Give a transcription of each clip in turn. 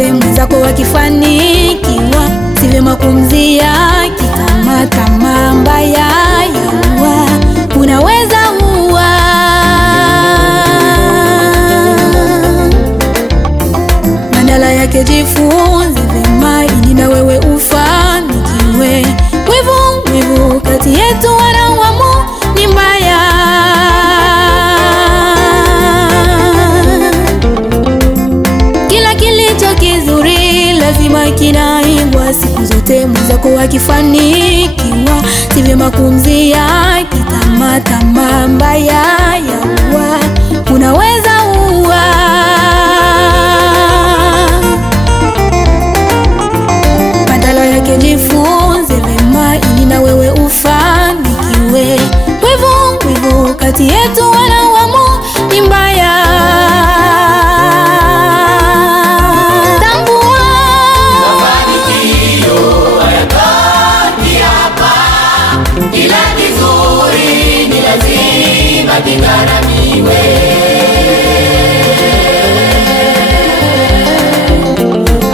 zote mwenzako wakifanikiwa, si vyema kumzia kama tamaa mbaya yaua, unaweza uwa. Badala yake jifunze vyema ili na wewe ufanikiwe. Wivu kati yetu wanaoamu ni mbaya. Kila kilicho kizuri lazima kinaigwa, siku zote mwenzako wakifanikiwa, si vyema kumzia tamaa mbaya yaua, unaweza uwa. Badala yake jifunze vyema ili na wewe ufanikiwe. Wivu kati yetu wanaoamu ni mbaya. Tambua mafanikio hayatoki hapa, ila kizuri ni lazima kigharamiwe.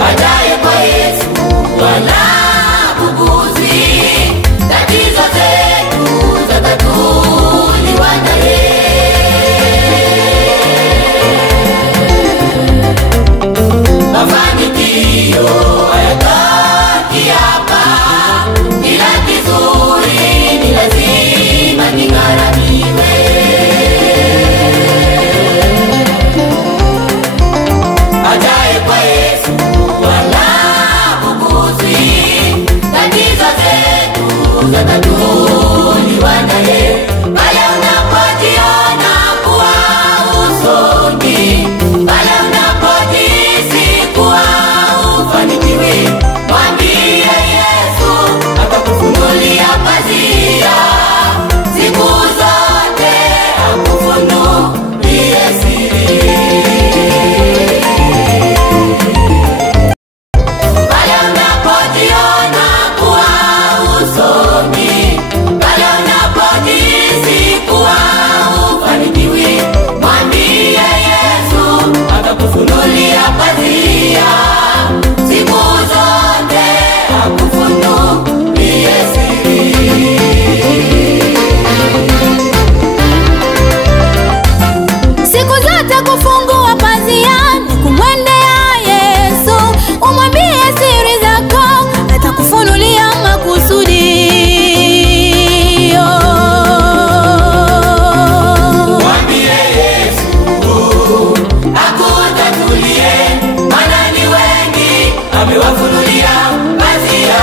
Ajaye kwa Yesu wala buguzi, tatizo zetu zatatuliwa naye. Mafanikio hayatoki hapa, ila kizuri ni lazima kigharamiwe. Ajaye kwa Yesu wala buguzi, tatizo zetu zatatuliwa naye. Pale unapojiona kuwa usoni, pale unapojihisi kuwa ufanikiwi, mwambie Yesu atakufunulia pazia. Siku zote akufunulie siri. Pale unapojiona kuwa usoni, pale unapojihisi kuwa ufanikiwi, mwambie Yesu atakufunulia pazia. Siku zote akufunulie siri. siku zote kufungua pazia ni kumwendea Yesu, umwambie siri zako, atakufunulia makusudio. Mwambie Yesu akutatulie, maana ni wengi amewafunulia pazia.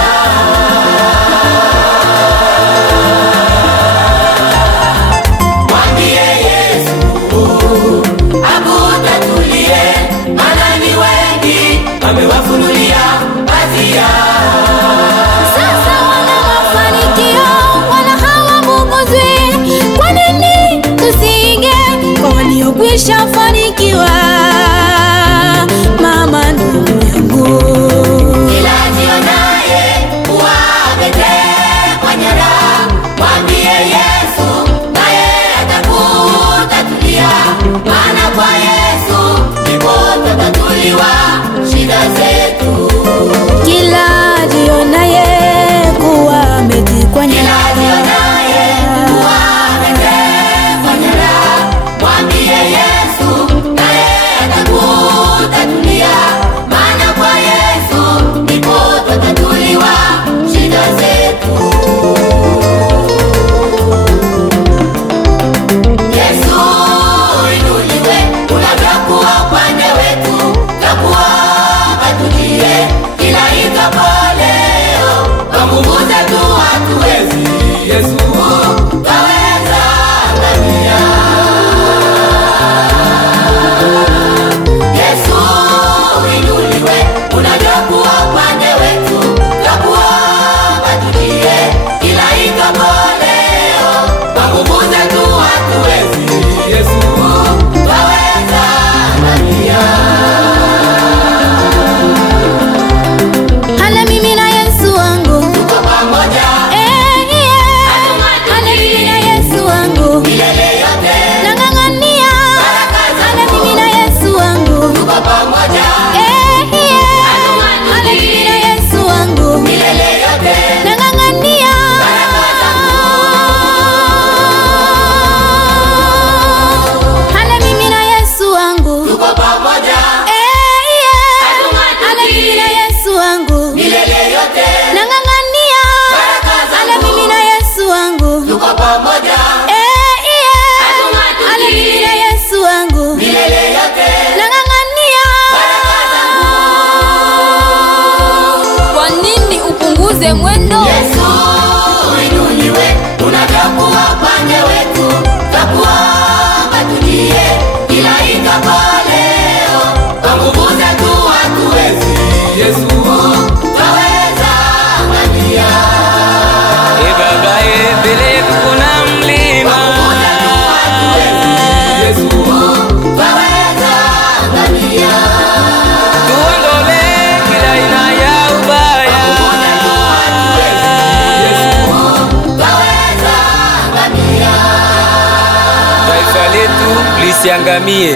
Mwambie Yesu akutatulie, maana ni wengi amewafunulia pazia. Sasa wana mafanikio, wana hawabuguzwi, kwa nini tusiige kwa waliokwisha fanikiwa? Mama, ndugu yangu, Kila jionaye kuwa ametekwa nyara, mwambie Yesu naye atakutatulia, maana kwa Yesu ndipo tatatuliwa shida zetu. kila jionaye kuwa ametekwa Kila nyara, jionaye kuwa ametekwa nyara, mwambie Yesu tuko pamoja. Haleluya, Yesu wangu Milele yote nang'ang'ania. baraka zangu. Kwa nini upunguze mwendo? Yesu uinuliwe, unavyokuwa pande wetu, twakuomba tujie kila itwapo leo. Kwa nguvu zetu hatuwezi, Yesu twaweza angamia. Baba mbele kuna mlima, Kwa nguvu zetu hatuwezi, Yesu twaweza angamia. tuondole kila aina ya ubaya. Twaweza angamia. Taifa letu lisiangamie.